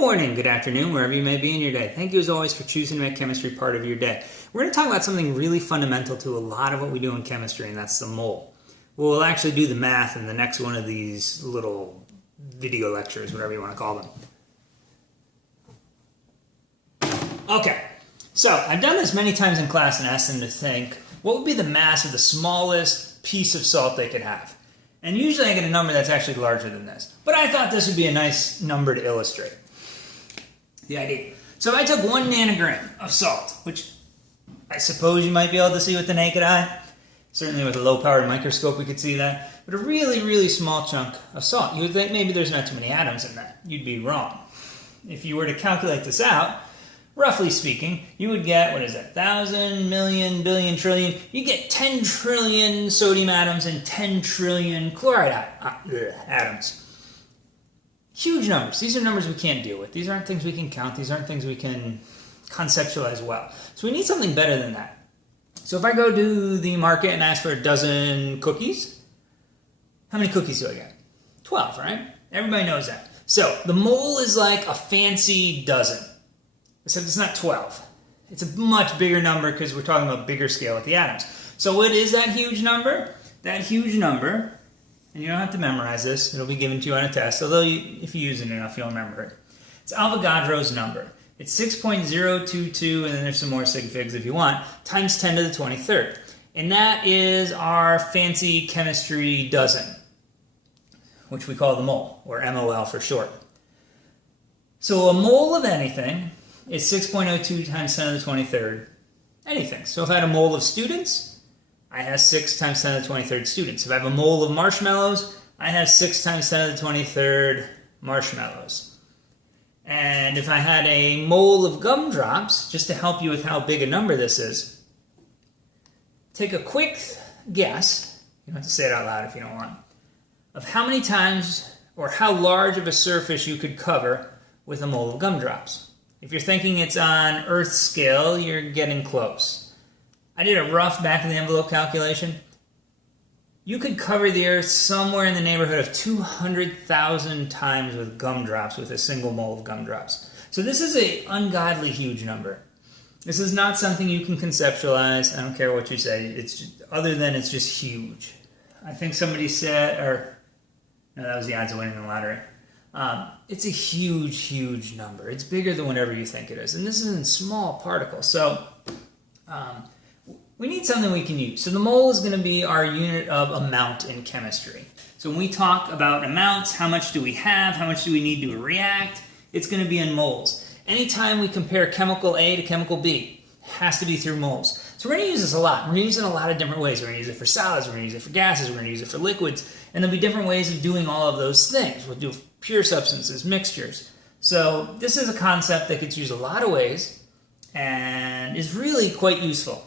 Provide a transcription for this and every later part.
morning, good afternoon, wherever you may be in your day. Thank you as always for choosing to make chemistry part of your day. We're going to talk about something really fundamental to a lot of what we do in chemistry, and that's the mole. We'll actually do the math in the next one of these little video lectures, whatever you want to call them. Okay, so I've done this many times in class and asked them to think, what would be the mass of the smallest piece of salt they could have? And usually I get a number that's actually larger than this. But I thought this would be a nice number to illustrate the idea. So if I took 1 nanogram of salt, which I suppose you might be able to see with the naked eye. Certainly with a low-powered microscope we could see that. But a really, really small chunk of salt. You would think maybe there's not too many atoms in that. You'd be wrong. If you were to calculate this out, roughly speaking, you would get, 1,000, million, billion, trillion. You get 10 trillion sodium atoms and 10 trillion chloride atoms. Huge numbers. These are numbers we can't deal with. These aren't things we can count. These aren't things we can conceptualize well. So we need something better than that. So if I go to the market and ask for a dozen cookies, how many cookies do I get? 12, right? Everybody knows that. So the mole is like a fancy dozen. Except it's not 12. It's a much bigger number because we're talking about bigger scale with the atoms. So what is that huge number? That huge number, and you don't have to memorize this, it'll be given to you on a test, although if you use it enough, you'll remember it. It's Avogadro's number. It's 6.022, and then there's some more sig figs if you want, times 10 to the 23rd. And that is our fancy chemistry dozen, which we call the mole, or MOL for short. So a mole of anything is 6.02 times 10 to the 23rd, anything. So if I had a mole of students, I have 6 times 10 to the 23rd students. If I have a mole of marshmallows, I have 6 times 10 to the 23rd marshmallows. And if I had a mole of gumdrops, just to help you with how big a number this is, take a quick guess, you don't have to say it out loud if you don't want, of how many times or how large of a surface you could cover with a mole of gumdrops. If you're thinking it's on Earth scale, you're getting close. I did a rough back-of-the-envelope calculation. You could cover the Earth somewhere in the neighborhood of 200,000 times with gumdrops, with a single mole of gumdrops. So this is an ungodly huge number. This is not something you can conceptualize. I don't care what you say. It's just, other than it's just huge. I think somebody said, no, that was the odds of winning the lottery. It's a huge, huge number. It's bigger than whatever you think it is. And this is in small particles. So we need something we can use. So the mole is going to be our unit of amount in chemistry. So when we talk about amounts, how much do we have, how much do we need to react, it's going to be in moles. Anytime we compare chemical A to chemical B, it has to be through moles. So we're going to use this a lot. We're going to use it in a lot of different ways. We're going to use it for solids, we're going to use it for gases, we're going to use it for liquids, and there'll be different ways of doing all of those things. We'll do pure substances, mixtures. So this is a concept that gets used a lot of ways and is really quite useful.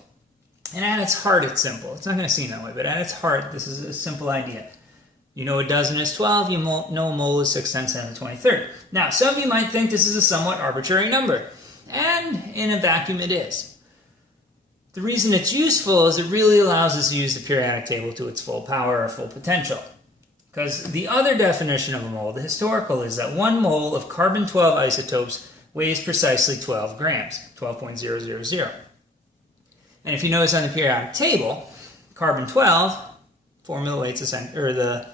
And at its heart, it's simple. It's not going to seem that way, but at its heart, this is a simple idea. You know a dozen is 12, you know a mole is 6 times 10 to the 23rd. Now, some of you might think this is a somewhat arbitrary number, and in a vacuum it is. The reason it's useful is it really allows us to use the periodic table to its full power or full potential. Because the other definition of a mole, the historical, is that 1 mole of carbon-12 isotopes weighs precisely 12 grams, 12.000. And if you notice on the periodic table, carbon-12, formula weight's the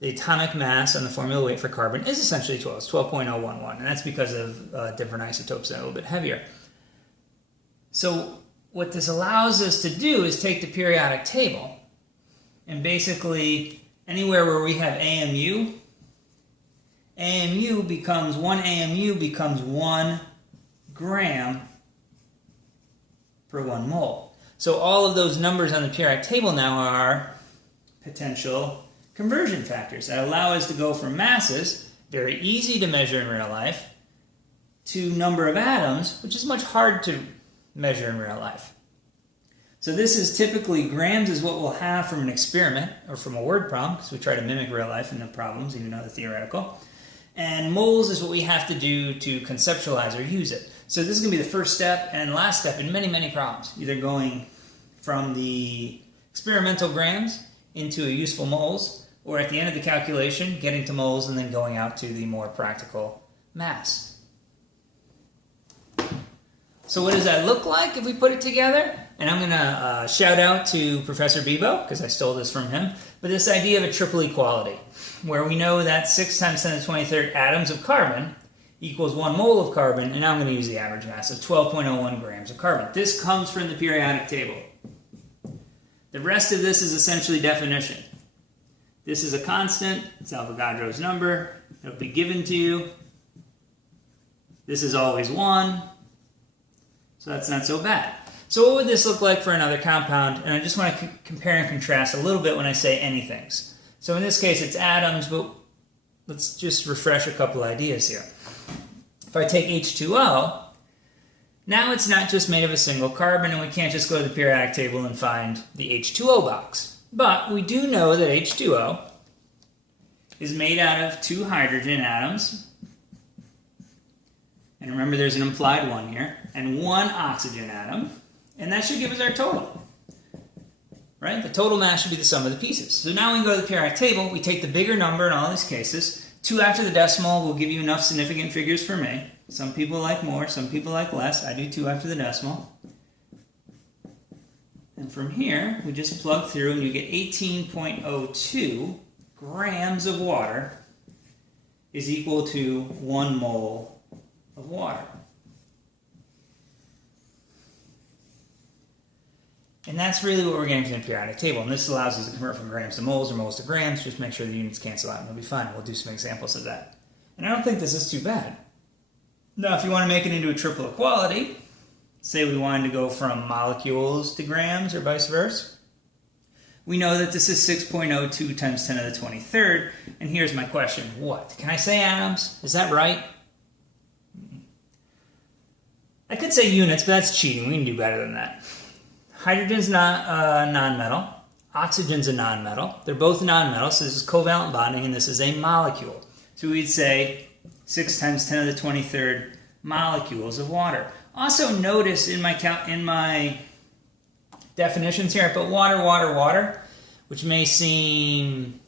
atomic mass and the formula weight for carbon is essentially 12. It's 12.011, and that's because of different isotopes that are a little bit heavier. So what this allows us to do is take the periodic table and basically anywhere where we have AMU becomes 1 AMU becomes 1 gram per 1 mole. So all of those numbers on the periodic table now are potential conversion factors that allow us to go from masses, very easy to measure in real life, to number of atoms, which is much hard to measure in real life. So this is typically grams is what we'll have from an experiment or from a word problem, because we try to mimic real life in the problems, even though they're theoretical. And moles is what we have to do to conceptualize or use it. So this is going to be the first step and last step in many, many problems, either going from the experimental grams into a useful moles, or at the end of the calculation, getting to moles and then going out to the more practical mass. So what does that look like if we put it together? And I'm going to shout out to Professor Bebo, because I stole this from him, but this idea of a triple equality, where we know that 6 times 10 to the 23rd atoms of carbon equals 1 mole of carbon, and now I'm going to use the average mass of 12.01 grams of carbon. This comes from the periodic table. The rest of this is essentially definition. This is a constant. It's Avogadro's number. It'll be given to you. This is always 1. So that's not so bad. So what would this look like for another compound? And I just want to compare and contrast a little bit when I say anythings. So in this case, it's atoms, but let's just refresh a couple ideas here. If I take H2O, now it's not just made of a single carbon, and we can't just go to the periodic table and find the H2O box. But we do know that H2O is made out of 2 hydrogen atoms. And remember, there's an implied 1 here, and 1 oxygen atom. And that should give us our total. Right? The total mass should be the sum of the pieces. So now when we go to the periodic table, we take the bigger number in all these cases. 2 after the decimal will give you enough significant figures for me. Some people like more, some people like less. I do 2 after the decimal. And from here, we just plug through and you get 18.02 grams of water is equal to 1 mole of water. And that's really what we're getting from the periodic table. And this allows us to convert from grams to moles or moles to grams. Just make sure the units cancel out and it'll be fine. We'll do some examples of that. And I don't think this is too bad. Now, if you want to make it into a triple equality, say we wanted to go from molecules to grams or vice versa, we know that this is 6.02 times 10 to the 23rd. And here's my question. What? Can I say atoms? Is that right? I could say units, but that's cheating. We can do better than that. Hydrogen's not a nonmetal. Oxygen's a nonmetal. They're both nonmetals, so this is covalent bonding, and this is a molecule. So we'd say 6 times 10 to the 23rd molecules of water. Also notice in my definitions here, I put water, water, water, which may seem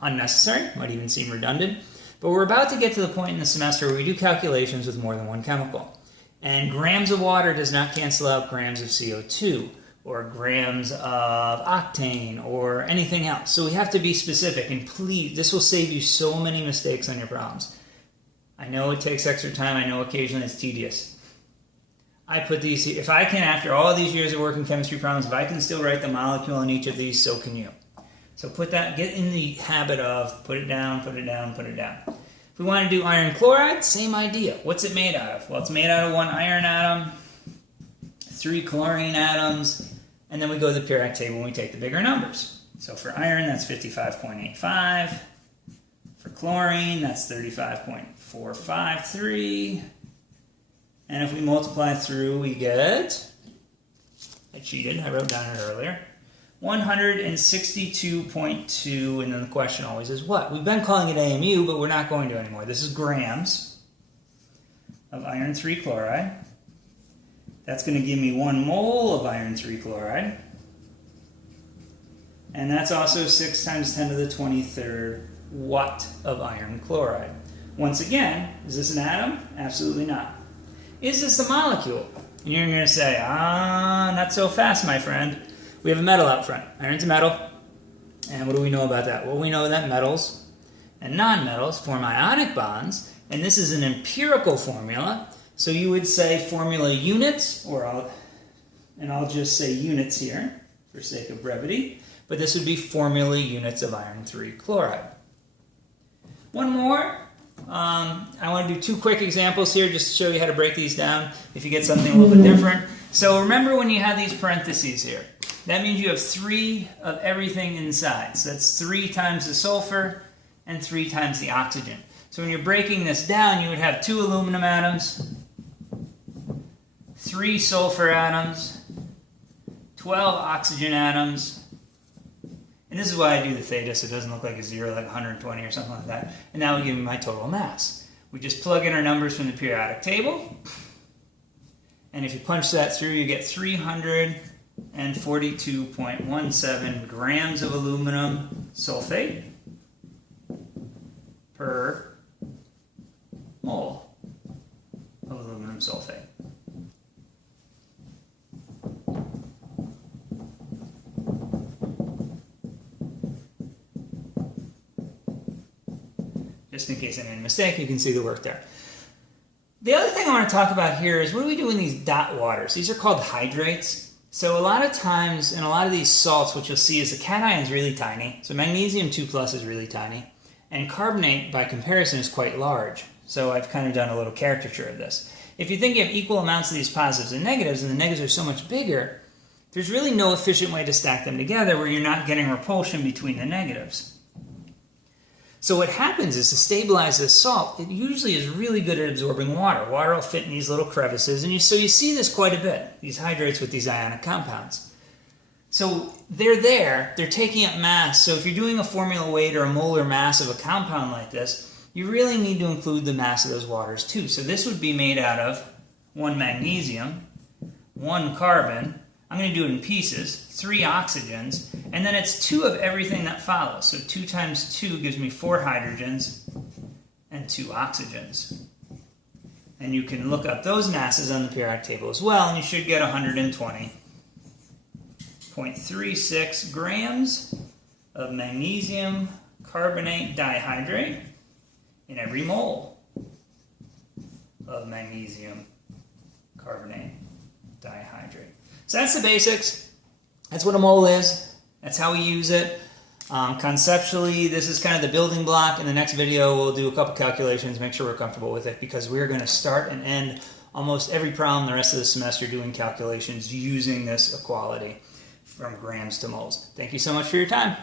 unnecessary, might even seem redundant, but we're about to get to the point in the semester where we do calculations with more than one chemical. And grams of water does not cancel out grams of CO2 or grams of octane or anything else. So we have to be specific, and please, this will save you so many mistakes on your problems. I know it takes extra time. I know occasionally it's tedious. I put these here. If I can, after all these years of working chemistry problems, if I can still write the molecule in each of these, so can you. So get in the habit of put it down, put it down, put it down. If we want to do iron chloride, same idea. What's it made out of? Well, it's made out of 1 iron atom, 3 chlorine atoms, and then we go to the periodic table and we take the bigger numbers. So for iron, that's 55.85. For chlorine, that's 35.453. And if we multiply through, we get, I cheated, I wrote down it earlier, 162.2, and then the question always is what? We've been calling it AMU, but we're not going to anymore. This is grams of iron 3 chloride. That's going to give me 1 mole of iron 3 chloride. And that's also 6 times 10 to the 23rd watt of iron chloride. Once again, is this an atom? Absolutely not. Is this a molecule? And you're going to say, not so fast, my friend. We have a metal out front. Iron's a metal. And what do we know about that? Well, we know that metals and nonmetals form ionic bonds, and this is an empirical formula. So you would say formula units, and I'll just say units here for sake of brevity, but this would be formula units of iron 3 chloride. One more. I want to do 2 quick examples here just to show you how to break these down if you get something a little bit different. So remember when you have these parentheses here, that means you have 3 of everything inside. So that's 3 times the sulfur and 3 times the oxygen. So when you're breaking this down, you would have 2 aluminum atoms, 3 sulfur atoms, 12 oxygen atoms, and this is why I do the theta, so it doesn't look like a 0, like 120 or something like that. And that will give me my total mass. We just plug in our numbers from the periodic table, and if you punch that through, you get 342.17 grams of aluminum sulfate per mole of aluminum sulfate. Just in case I made a mistake, you can see the work there. The other thing I want to talk about here is what do we do in these dot waters? These are called hydrates. So a lot of times in a lot of these salts, what you'll see is the cation is really tiny. So magnesium 2+ is really tiny. And carbonate, by comparison, is quite large. So I've kind of done a little caricature of this. If you think you have equal amounts of these positives and the negatives are so much bigger, there's really no efficient way to stack them together where you're not getting repulsion between the negatives. So what happens is to stabilize this salt, it usually is really good at absorbing water. Water will fit in these little crevices, and so you see this quite a bit, these hydrates with these ionic compounds. So they're there, they're taking up mass. So if you're doing a formula weight or a molar mass of a compound like this, you really need to include the mass of those waters too. So this would be made out of 1 magnesium, 1 carbon, I'm going to do it in pieces, 3 oxygens, and then it's 2 of everything that follows. So 2 times 2 gives me 4 hydrogens and 2 oxygens. And you can look up those masses on the periodic table as well, and you should get 120.36 grams of magnesium carbonate dihydrate in every mole of magnesium carbonate dihydrate. So that's the basics. That's what a mole is. That's how we use it. Conceptually, this is kind of the building block. In the next video, we'll do a couple calculations, make sure we're comfortable with it, because we're going to start and end almost every problem the rest of the semester doing calculations using this equality from grams to moles. Thank you so much for your time.